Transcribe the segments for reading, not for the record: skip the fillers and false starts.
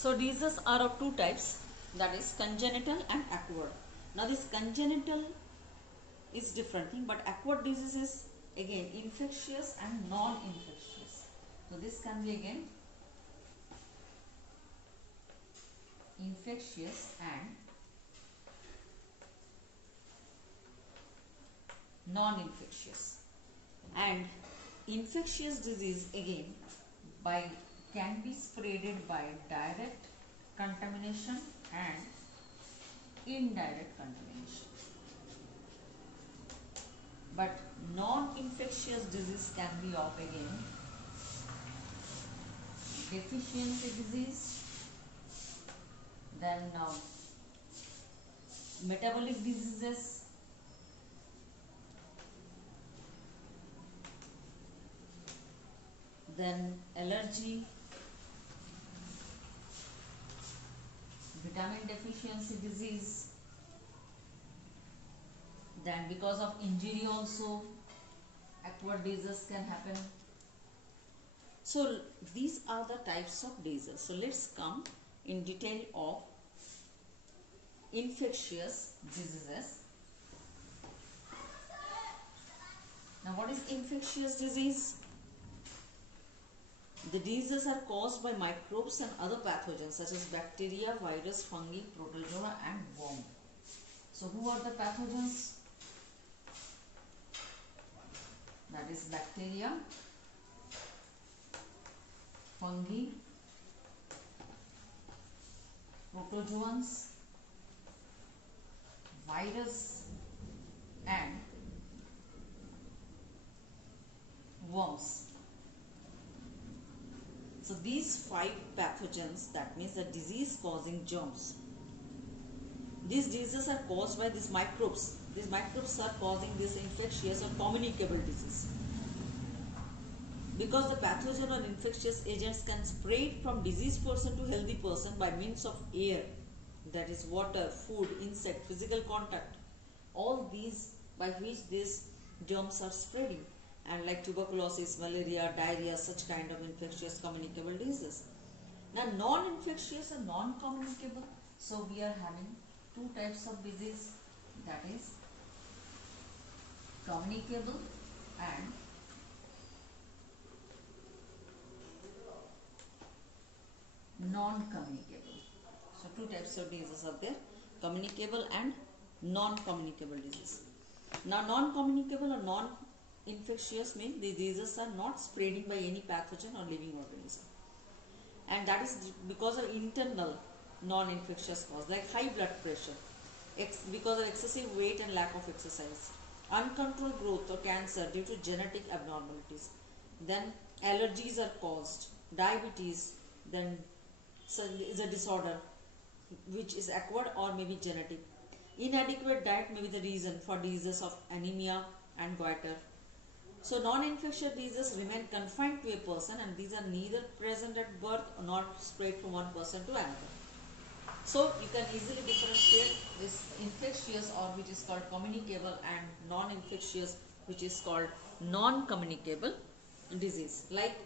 So diseases are of two types, that is congenital and acquired. Now this congenital is different thing, but acquired disease is again infectious and non-infectious. So this can be again infectious and non-infectious. And infectious disease again can be spreaded by direct contamination and indirect contamination. But non-infectious disease can be of again deficiency disease, then metabolic diseases, then allergy, vitamin deficiency disease, then because of injury also acquired disease can happen. So these are the types of diseases. So let's come in detail of infectious diseases. Now what is infectious disease? The diseases are caused by microbes and other pathogens such as bacteria, virus, fungi, protozoa and worm. So who are the pathogens? That is bacteria, fungi, protozoans, virus and worms. So these 5 pathogens, that means the disease causing germs. These diseases are caused by these microbes. These microbes are causing this infectious or communicable disease. Because the pathogen or infectious agents can spread from diseased person to healthy person by means of air, that is water, food, insect, physical contact, all these by which these germs are spreading, and like tuberculosis, malaria, diarrhea, such kind of infectious communicable diseases. Now non-infectious and non-communicable, so we are having 2 types of disease, that is communicable and non-communicable. So 2 types of diseases are there, communicable and non-communicable disease. Now non-communicable or non-infectious means the diseases are not spreading by any pathogen or living organism, and that is because of internal non-infectious cause like high blood pressure, because of excessive weight and lack of exercise, uncontrolled growth or cancer due to genetic abnormalities, then allergies are caused, diabetes, then is a disorder which is acquired or maybe genetic. Inadequate diet may be the reason for diseases of anemia and goiter. So non-infectious diseases remain confined to a person, and these are neither present at birth or not spread from one person to another. So you can easily differentiate this infectious, or which is called communicable, and non-infectious, which is called non-communicable disease. Like,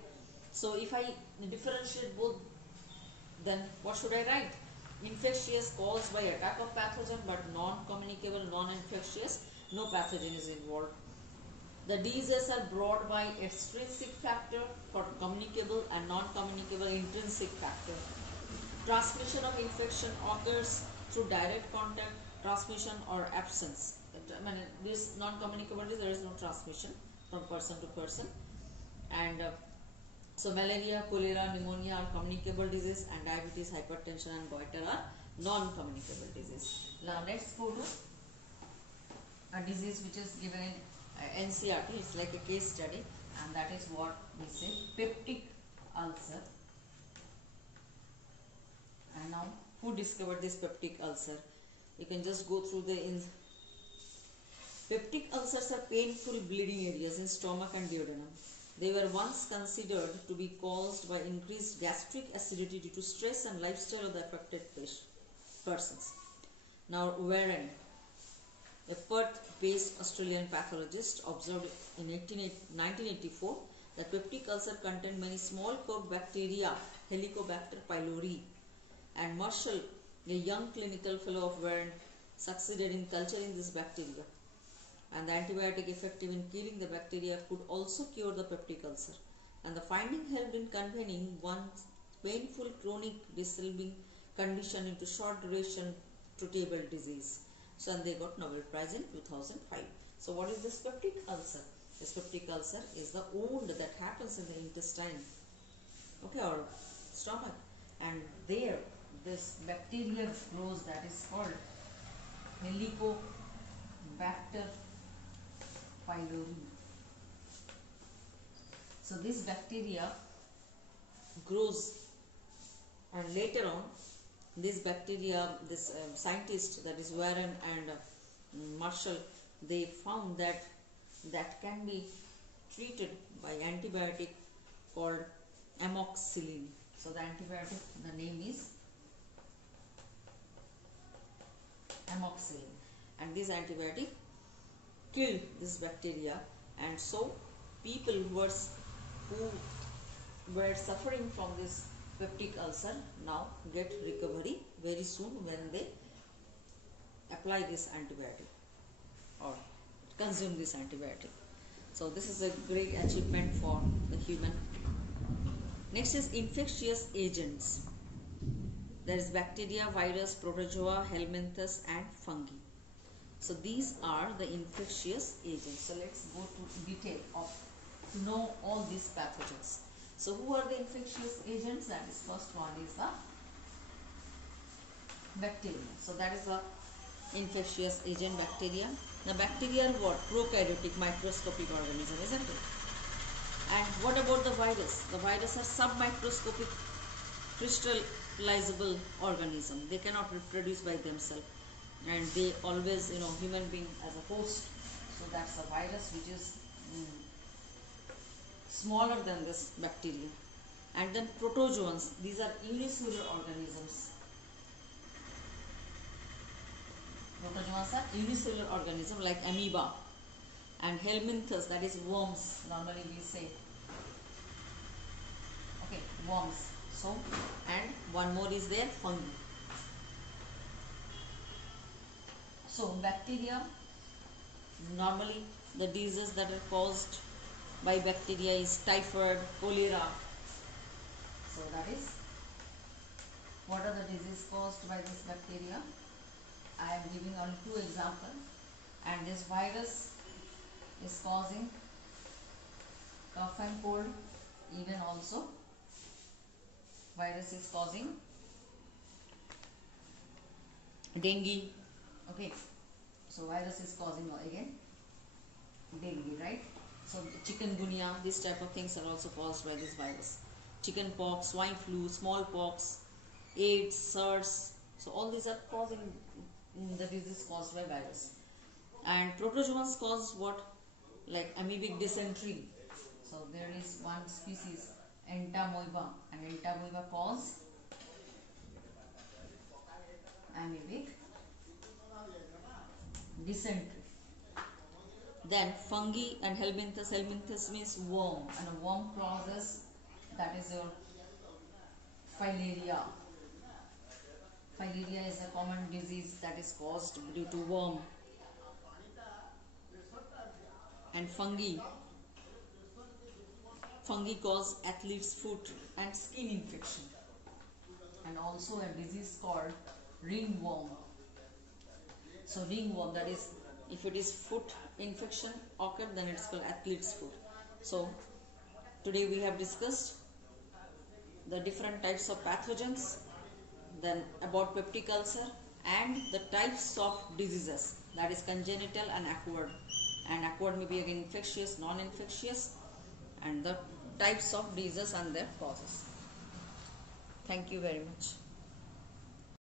so if I differentiate both, then what should I write? Infectious caused by attack of pathogen, but non-communicable, non-infectious, no pathogen is involved. The diseases are brought by extrinsic factor for communicable, and non-communicable intrinsic factor. Transmission of infection occurs through direct contact, transmission or absence. I mean, this non-communicable disease, there is no transmission from person to person. And so malaria, cholera, pneumonia are communicable disease, and diabetes, hypertension and goiter are non-communicable disease. Now let's go to a disease which is given in NCERT. It's like a case study, and that is what we say, peptic ulcer. And now, who discovered this peptic ulcer? You can just go through the peptic ulcers are painful bleeding areas in stomach and duodenum. They were once considered to be caused by increased gastric acidity due to stress and lifestyle of the affected persons. Now Warren, a Perth-based Australian pathologist, observed in 1984 that peptic ulcer contained many small curved bacteria, Helicobacter pylori, And Marshall, a young clinical fellow of Verne, succeeded in culturing this bacteria. And the antibiotic effective in killing the bacteria could also cure the peptic ulcer. And the finding helped in convening one painful chronic disturbing condition into short duration treatable disease. So, and they got Nobel Prize in 2005. So, what is this peptic ulcer? This peptic ulcer is the wound that happens in the intestine, okay, or stomach, and there this bacteria grows that is called Helicobacter pylori. So this bacteria grows, and later on this bacteria, this scientist, that is Warren and Marshall, they found that can be treated by antibiotic called amoxicillin. So the antibiotic, the name is amoxicillin, and this antibiotic killed this bacteria, and so people who were suffering from this peptic ulcer now get recovery very soon when they apply this antibiotic or consume this antibiotic. So this is a great achievement for the human. Next is infectious agents. There is bacteria, virus, protozoa, helminths and fungi. So these are the infectious agents. So let's go to detail of to know all these pathogens. So who are the infectious agents? That is, first one is the bacteria. So that is the infectious agent, bacteria. Now bacteria are what? Prokaryotic microscopic organism, isn't it? And what about the virus? The virus are submicroscopic crystallizable organism. They cannot reproduce by themselves, and they always, human being as a host. So that's the virus, which is smaller than this bacteria. And then protozoans, these are unicellular organisms. Protozoans are unicellular organism like amoeba, and helminths, that is worms, normally we say, okay, worms. So, and one more is there, fungi. So bacteria, normally the diseases that are caused by bacteria is typhoid, cholera. So that is, what are the diseases caused by this bacteria? I am giving only two examples, and this virus is causing cough and cold. Even also virus is causing dengue. Okay, so virus is causing again dengue, right? So chikungunya, these type of things are also caused by this virus. Chicken pox, swine flu, smallpox, AIDS, SARS. So all these are causing the disease caused by virus. And protozoans cause what? Like amoebic dysentery. So there is one species, entamoeba, and entamoeba cause amoebic dysentery. Then fungi and helminths. Helminths means worm, and a worm causes, that is your filaria. Filaria is a common disease that is caused due to worm. And fungi cause athlete's foot and skin infection, and also a disease called ringworm. So ringworm, that is, if it is foot infection occur, then it's called athlete's foot. So today we have discussed the different types of pathogens, then about peptic ulcer, and the types of diseases, that is congenital and acquired. And acquired may be again infectious, non-infectious, and the types of diseases and their causes. Thank you very much.